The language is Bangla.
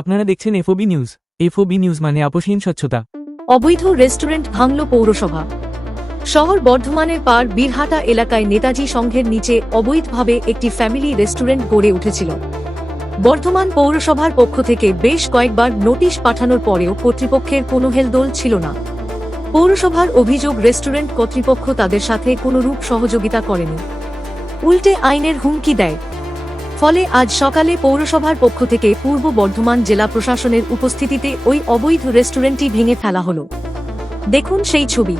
আপনারা দেখছেন এফওবি নিউজ। এফওবি নিউজ মানে আপোষহীন স্বচ্ছতা। অবৈধ রেস্টুরেন্ট ভাঙল পৌরসভা। শহর বর্ধমানের পার বীরহাটা এলাকায় নেতাজি সংঘের নিচে অবৈধভাবে একটি ফ্যামিলি রেস্টুরেন্ট গড়ে উঠেছিল। বর্ধমান পৌরসভার পক্ষ থেকে বেশ কয়েকবার নোটিশ পাঠানোর পরেও কর্তৃপক্ষের কোনো হেলদোল ছিল না। পৌরসভার অভিযোগ রেস্টুরেন্ট কর্তৃপক্ষ তাদের সাথে কোনো রূপ সহযোগিতা করেনি। উল্টে আইনের হুমকি দেয়। ফলে আজ সকালে পৌরসভার পক্ষ থেকে পূর্ব বর্ধমান জেলা প্রশাসনের উপস্থিতিতে ওই অবৈধ রেস্টুরেন্টটি ভেঙে ফেলা হল। দেখুন সেই ছবি।